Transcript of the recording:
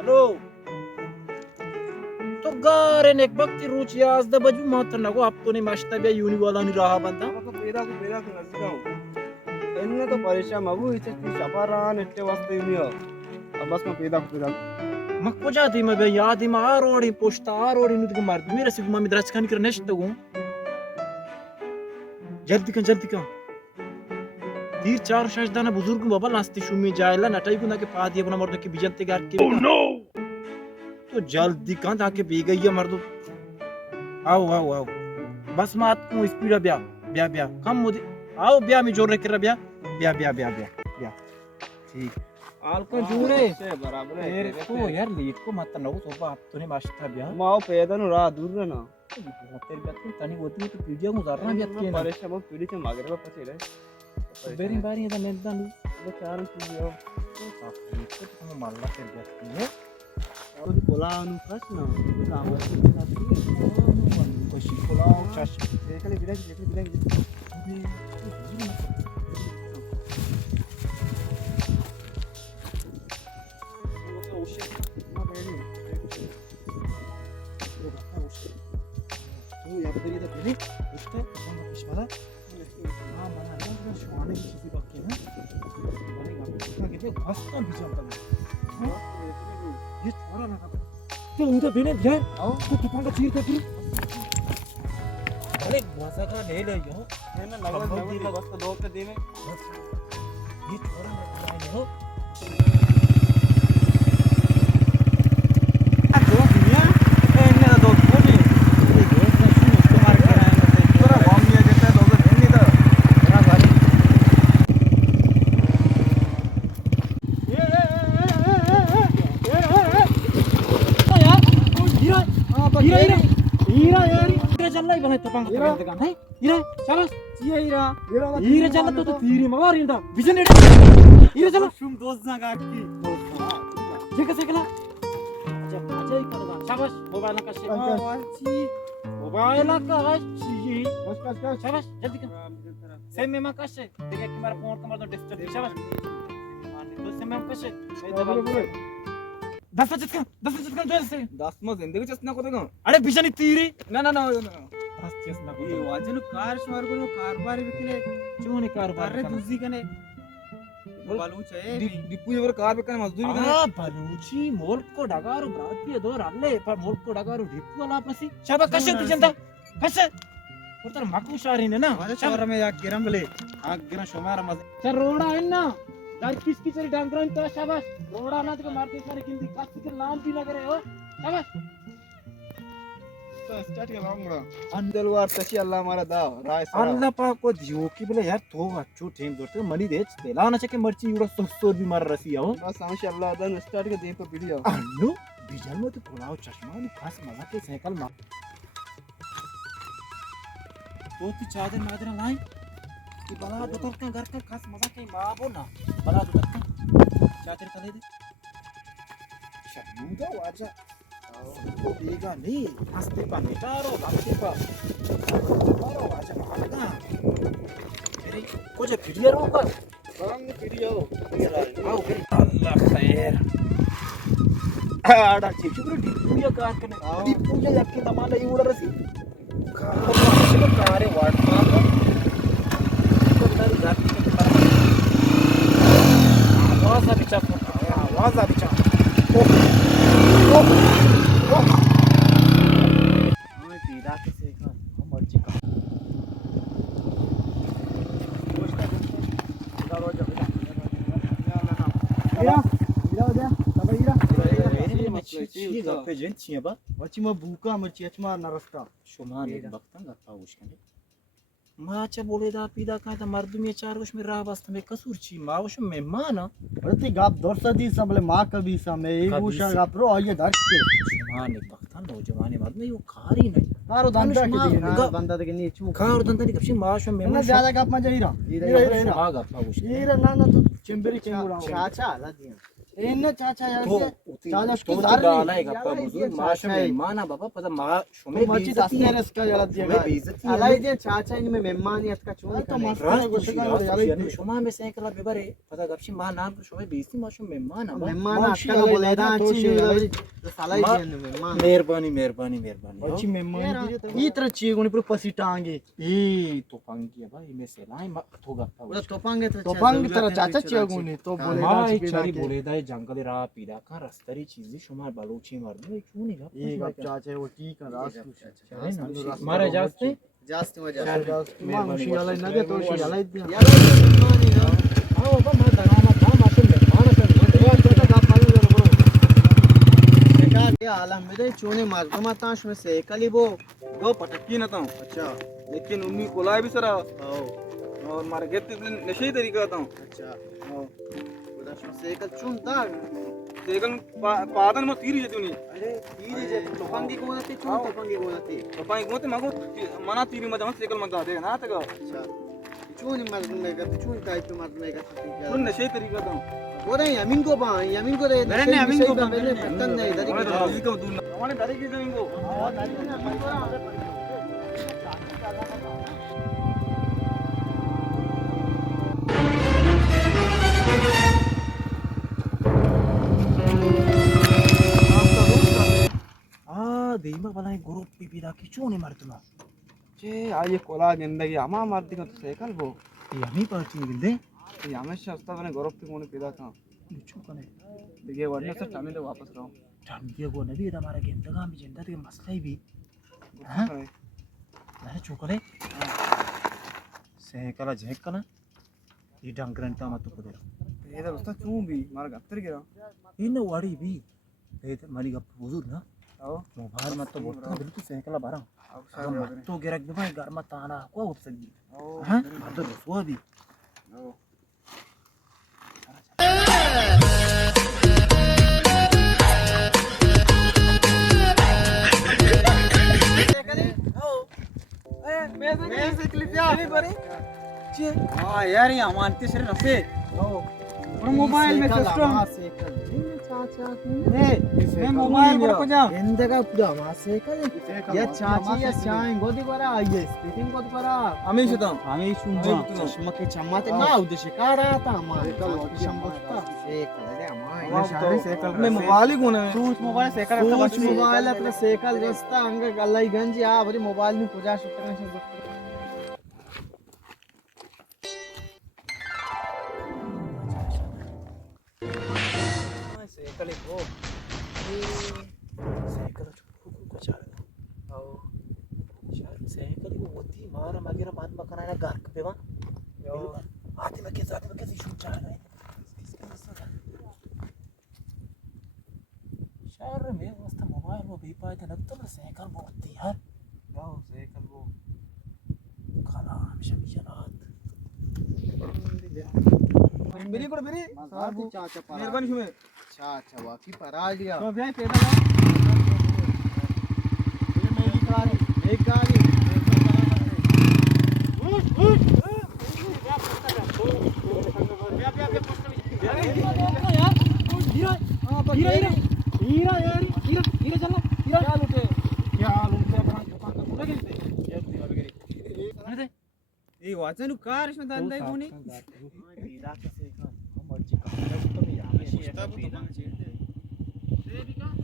Halo. तो गारे ने एक वक्त रुचि आज द बजू मात्र नगो अब तो ने मस्त बे यूनि वाला नि रहा बंदा तो पेदा को नजगाव एन्न तो परेशान मगु इचे की शपारा नेट्टे वास्ते यूनियो अब बस में पेदा मक पोजा दी मैं बे याद ही मार ओडी पोस्टा ओडी नु के मार मेरे से मम्मी द्रच खान कर नेस्ट तो जल्दी का तीर चार शजदाना बुजुर्ग बाबा नास्ती शुमी जायला नटाई को ना के पा दिया बना मर्द के बिजनते गार के ओह नो तो जल्दी कहां जाके पी गई है मर्द आओ बस मात को स्पीड ब्या कम मुझे आओ ब्या में जोर कर ब्या ठीक आल को जोरे से बराबर है तेरे को यार लीट को मत ना वो सोपा अब तो ने मास्टर ब्या माओ पेदा नु रा दूर ना तेरे बात तनी होती है तो पीडिया गुजारना भी अच्छी है परेशान मग पीडी से मागे रे पछे रे बेरी बारी है मैं दानु वो चार चीज तो मारला तेरे बात ने और बोला नु प्रश्न तो काम है कोशी कोला चाश देखले बिराज या बदरी दा पहले उसका हम पिछवाड़ा हां बना ना तो शवाने की चीज बाकी है बने का के घासता भी चलता है ये छोरा ना तो उनका बेने ध्यान आओ तो टपंगा चीर के फिर अरे भाषा का ले ले यो है ना लगन बस तो दो के दे में ये छोरा ना हो हीरा चला तो तीरी मगर इंदा विजन एडे हीरा चला शुम दोस्त ना गाकी जेका सेकला अच्छा ही करगा शाबाश मोबाइल का से मोबाइल का अच्छी बस शाबाश जल्दी कर सेम में का से देखा कि मेरा फोन का मतलब डिस्टर्ब शाबाश तो सेम में का से दस चित्कन जो से 10 में जिंदगी चसना को देखो अरे विजन तीरी ना बस चसना को ये वाजन कार स्मार को कारबार बिकने क्यों नहीं कारबार अरे दूसरी कने बालूच है डिपू ये कार बिकने मजदूरी कने हां बालूची मोल को डगारो ब्राती दो राले पर मोल को डगारो डिपू वाला आपसी शाबा कसे तुझंदा कसे और तर मकू शारी ने ना शहर में या गिरंगले आ गिरा शोमारा मज चल रोड़ा है ना यार किसकी चली डांगरन तो शाबाश रोड़ा ना तो मारते सारे किंदी कास्ट के नाम भी ना करे हो शाबाश तो स्टार्ट कर रहा अंदलवार तशी अल्लाह हमारा दा राय अल्लाह पाक को दियो की बोले यार तो अच्छो ठेम दोते मनी देच तेलाना चके मर्ची उड़ा सोस्तर भी मार रसी आओ बस माशाअल्लाह दा स्टार्ट के दे पर वीडियो अन्नो बिजल में तो पुलाव चश्मा नी खास मजा के साइकिल मा तो ती चादर मादर लाई कि बला दोतर का घर का खास मजा के माबो ना बला दोतर का चादर का दे शर्मुंगा वाजा तो बेगा नहीं हंसते पा निकारो भागते पा निकारो वाजा भागना तेरी कुछ वीडियो रो पर रंग वीडियो आओ फिर अल्लाह खैर आड़ा चिचुरे डिपुया का कने डिपुया यक्के दमाला इवड रसी कारे वाट मार अंदर जाती आवाज आ बिचा हमें पीड़ा किसे का हम मर्जी का मच्छी में भूखा मच्छी अचमा नरस्ता शुमान एक वक्त का पाउश कने माचा बोले दा पीदा का त मर्द में चार वश में राह वास्त में कसूर छी मावश मेहमान अरे गाप दोस्त दी सबले मां कभी समय एक उषा गाप रो आइए धर के शुमान एक वक्त नौजवान मर्द में वो खारी नहीं कारो धंधा के ना बंदा के नी चू खार धंधा नहीं कपशी मावश में ना ज्यादा गाप में जाईरा इरा आ गा पाउश इरा ना तो चेंबरी चेंबुरा चाचा ला दिया एने चाचा यार तो चाचा तो उसकी जार डाला नहीं है गप्पा याला बुजुर्ग इदिया माशा चाचा है मेहमान बाबा पता मा शुमे मची दसने रसका याला दिया शुमे बेइज्जती अला इदिया चाचा इन में मेहमान यात का चोनी तो का मस्त राज है, खुशी गोष्ट राज याला खुशी इदिया. शुमा में से कला बेबरे पता गपशी मा नाम को शुमे बेइज्जती माशा मेहमान अब मेहमान मावशी अक्का याला बोले इदिया, ना तो अच्छी शे याला साला इदिया मेहमान मेहरबानी मेहरबानी मेहरबानी अच्छी मेहमान ಈ ತರ ಚೀಗುಣಿ ಪುರ ಪಸಿಟಾಂಗೆ ए तो पंगी भाई में से लाई मा तो गप्पा उदा तोपांगे तो पंग तरह चाचा चियागुनी तो बोले मा ना एक चारी बोले दाई जंगल रा पीड़ा का रस्तरी चीज शुमार बलोची मार दे क्यों नहीं ಈಗ गप्पा ಚಾಚೆ ಒಟ್ಟಿ ಕ ರಾಸ್ मारे जास्ते ಜಾಸ್ತಿ ಮಜಾ मावशी याला नगे तो शे याला इदिया. हां बाबा मा दना मा था माशा मेहमान आलम में चूने मर्दमा ताश में से कली वो दो पटकी ना था अच्छा लेकिन उन्हीं कोला भी सरा और मार गेट नशे तरीका था अच्छा उदास में से कल चुनता सेकल पादन में तीरी जेतुनी अरे तीरी जे तोफांगी को नती चुन तोफांगी को नती तोफांगी को ते मगो मना तीरी में जमा सेकल में दे ना तक अच्छा चुन मर्द में का चुन टाइप में मर्द में का चुन नशे तरीका था वो नहीं यमीन को बा यमीन को दे मैंने यमीन को मैंने पतन नहीं दरी को दरी को दूर हमारे दरी की यमीन को आ देमा वाला ग्रुप पीपीदा की क्यों नहीं मारतमा चे आये कोला जिंदगी अमा मारती को सेकल वो यमी पार्टी गिंदे ये हमेशा उस्ताद ने गौरव की मोने पैदा था निचो कने देखिए वरना से टाइम ले वापस रहो टाइम दिया गो नबी हमारे गेंदगा में जिंदा के मसला ही भी हां अरे चोकले सेकला झेकना ಈ ಡಂಗ್ರಂತ ಮತ್ತು ಕುದಿರ ये तो उस्ताद चूं भी मार गत्तर गिरा ಇನ್ನು ವಾಡಿ ಬಿ ಏತ ಮನಿಗ ಬುಜುರ್ ನಾ आओ मोबाइल मत तो बोलता बिल्कुल सेकला बारा अब साहब तो गिरक दे भाई घर मत आना को उपसगी आओ हां मत रसवा भी आओ मैं से क्लिप या हां यार ये मानते सर रसे और मोबाइल में सिस्टम मैं मोबाइल पर को जा ಎಂದಗ ಪುಡ ಮಾಸೇಕಲ್ ಯಾ ಚಾಚಿ ಯಾ ಚಾಯ್ ಗೋದಿ ಬರ ಆಯೆ ಸ್ಪೀಕಿಂಗ್ ಗೋದಿ ಬರ ಅಮೀಶ್ ತ ಅಮೀಶ್ ಉಂಜಾ ಚಶ್ಮಕ್ಕೆ ಚಮ್ಮತೆ ನಾ ಉದ್ದೇಶ ಕಾರಾತ ಅಮ್ಮ ಶಂಬಸ್ತಾ ಸೇಕಲ್ रे अम्मा शारे सेकल में मोबाइल ही कोने सूच मोबाइल सेकल सूच मोबाइल अपने सेकल रस्ता अंग गल्लाई गंज आ बरी मोबाइल में पूजा शुक्र सेकल को सेकल को चाल आओ चाल सेकल को होती मार मगेरा मान मकाना ना गार पे वा आते में कैसे शूट चाल रहा है शहर में मस्त मोबाइल वो भी पाए थे लगता है सेकल बहुत थी यार जाओ सेकल वो खाना हमेशा बिजनात मेरी को मेरी चाचा पर मेहरबानी शुमे चाचा वाकी परा लिया तो भाई पैदा ये मेरी कारी एक कारी ये वाचन कार इसमें दांदा है कोनी पीड़ा कैसे का मर्जी का तो मैं यहाँ में उस्ताद तो